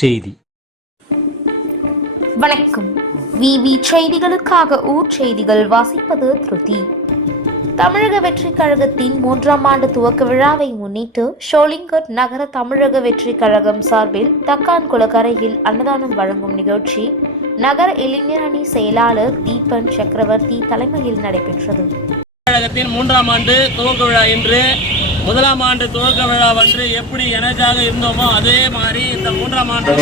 செய்தி. வணக்கம். விவி செய்திகளுக்காக ஊர் செய்திகள் வாசிப்பது திருதி. தமிழக வெற்றி கழகத்தின் மூன்றாம் ஆண்டு துவக்க விழாவை முன்னிட்டு ஷோலிங்கர் நகர தமிழக வெற்றி கழகம் சார்பில் தக்கான் குளக்கரையில் அன்னதானம் வழங்கும் நிகழ்ச்சி நகர இளைஞரணி செயலாளர் தீபன் சக்கரவர்த்தி தலைமையில் நடைபெற்றது. கழகத்தின் மூன்றாம் ஆண்டு துவக்க விழா இன்று முதலாம் ஆண்டு துவக்க விழா வந்து எப்படி எனர்ஜாக இருந்தோமோ அதே மாதிரி இந்த மூன்றாம் ஆண்டு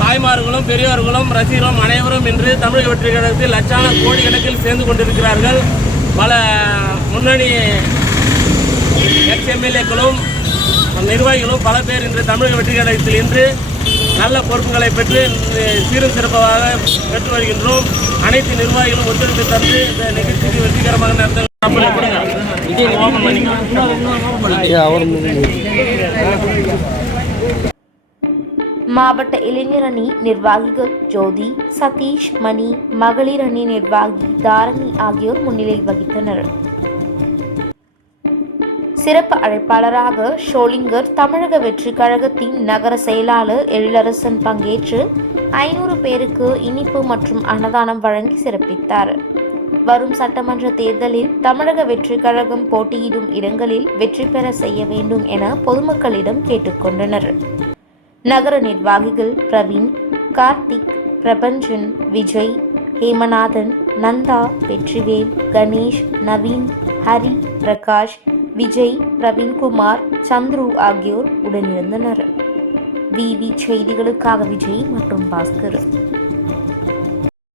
தாய்மார்களும் பெரியோர்களும் ரசிகர்களும் அனைவரும் இன்று தமிழக வெற்றி கழகத்தில் லட்சான கோடிக்கணக்கில் சேர்ந்து கொண்டிருக்கிறார்கள். பல முன்னணி எக்ஸ் எம்எல்ஏக்களும் நிர்வாகிகளும் பல பேர் இன்று தமிழக வெற்றி கழகத்தில் இன்று நல்ல பொறுப்புகளை பெற்று சீரும் சிறப்பாக பெற்று வருகின்றோம். அனைத்து நிர்வாகிகளும் ஒத்துழைப்பு தந்து இந்த நிகழ்ச்சிக்கு வெற்றிகரமாக நடந்த மாவட்ட இளைஞர் அணி நிர்வாகிகள் ஜோதி சதீஷ் மணி மகளிர் அணி நிர்வாகி தாரணி ஆகியோர் முன்னிலை வகித்தனர். சிறப்பு அழைப்பாளராக ஷோலிங்கர் தமிழக வெற்றி கழகத்தின் நகர செயலாளர் எழிலரசன் பங்கேற்று ஐநூறு பேருக்கு இனிப்பு மற்றும் அன்னதானம் வழங்கி சிறப்பித்தார். வரும் சட்டமன்ற தேர்தலில் தமிழக வெற்றி கழகம் போட்டியிடும் இடங்களில் வெற்றி பெற செய்ய வேண்டும் என பொதுமக்களிடம் கேட்டுக்கொண்டனர். நகர நிர்வாகிகள் பிரவீன் கார்த்திக் பிரபஞ்சன் விஜய் ஹேமநாதன் நந்தா வெற்றிவேல் கணேஷ் நவீன் ஹரி பிரகாஷ் விஜய் பிரவீன்குமார் சந்துரு ஆகியோர் உடனிருந்தனர். விவி செய்திகளுக்காக விஜய் மற்றும் பாஸ்கர்.